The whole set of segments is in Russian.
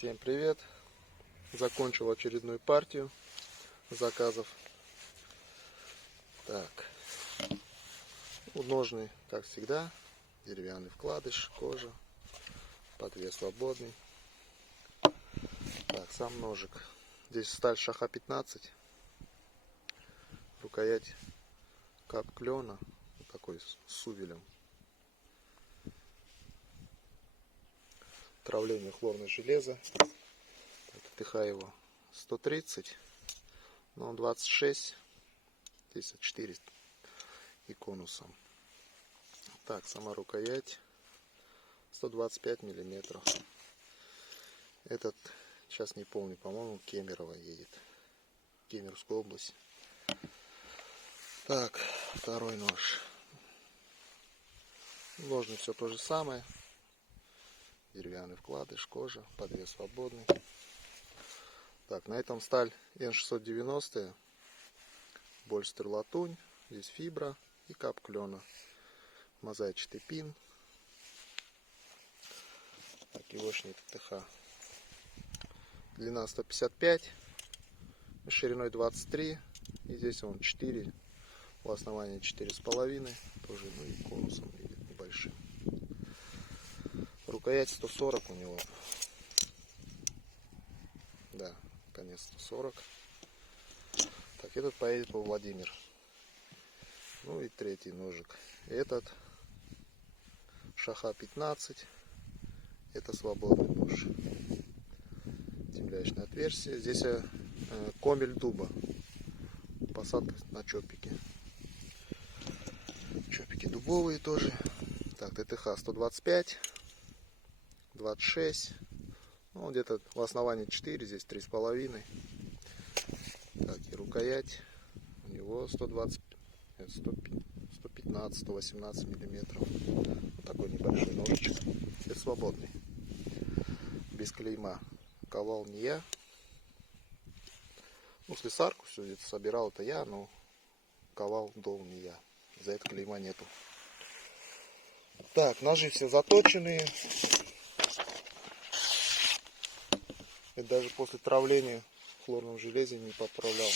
Всем привет! Закончил очередную партию заказов. Так, ножны, как всегда, деревянный вкладыш, кожа, подвес свободный. Так, сам ножик. Здесь сталь Шаха 15, рукоять кап клена, вот такой с увелем. Травление хлорное железо. ТХ его 130, но он 26, здесь 4 и конусом. Так, сама рукоять 125 миллиметров. Этот, сейчас не помню, по-моему, Кемерово едет, Кемеровскую область. Так, второй нож. Ножны все то же самое. Деревянный вкладыш, кожа, подвес свободный. Так, на этом сталь Н690, больстер латунь, здесь фибра и кап клена, мозаичный пин. Так, егошний ТТХ. Длина 155, шириной 23, и здесь он 4, у основания 4,5, тоже, ну и конусом идет небольшим. Рукоять 140 у него. Да, конец 140. Так, этот поедет по Владимир. Ну и третий ножик. Этот Шаха 15. Это свободный нож. Темлячное отверстие. Здесь комель дуба. Посадка на чопики. Чопики дубовые тоже. Так, ТТХ 125, 26. Ну, где-то в основании 4, здесь 3,5. Так, и рукоять у него 120, 115, 118 миллиметров. Вот такой небольшой ножичек. Это свободный. Без клейма. Ковал не я. Ну, слесарку все это собирал, это я, но ковал дол не я. За это клейма нету. Так, ножи все заточенные. Это даже после травления в хлорном железе не поправлял.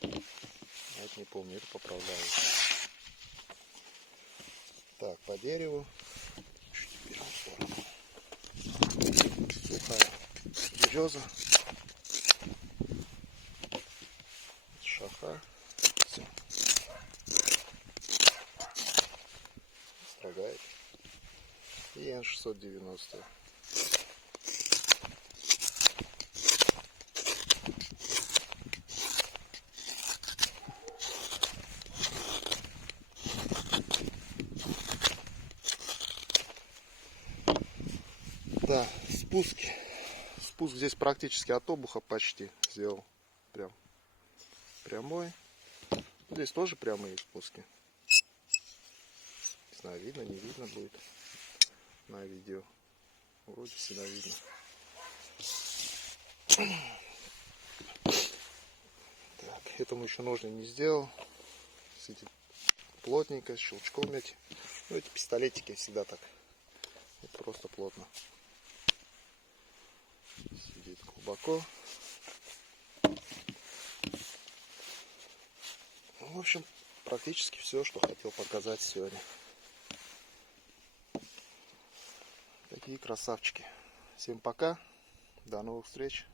Я это не помню, это поправляю. Так, по дереву. Чуть берем в сторону. Сухая береза. Шаха. Все. Строгает. И Н690. Да, спуск здесь практически от обуха почти сделал. Прям прямой. Здесь тоже прямые спуски. Не знаю, видно, не видно будет на видео. Вроде всегда видно. Так, этому еще ножны не сделал. Сидит плотненько, с щелчком эти. Ну, эти пистолетики всегда так. Вот просто плотно. Сидит глубоко. В общем, практически все, что хотел показать сегодня. Такие красавчики. Всем пока. До новых встреч.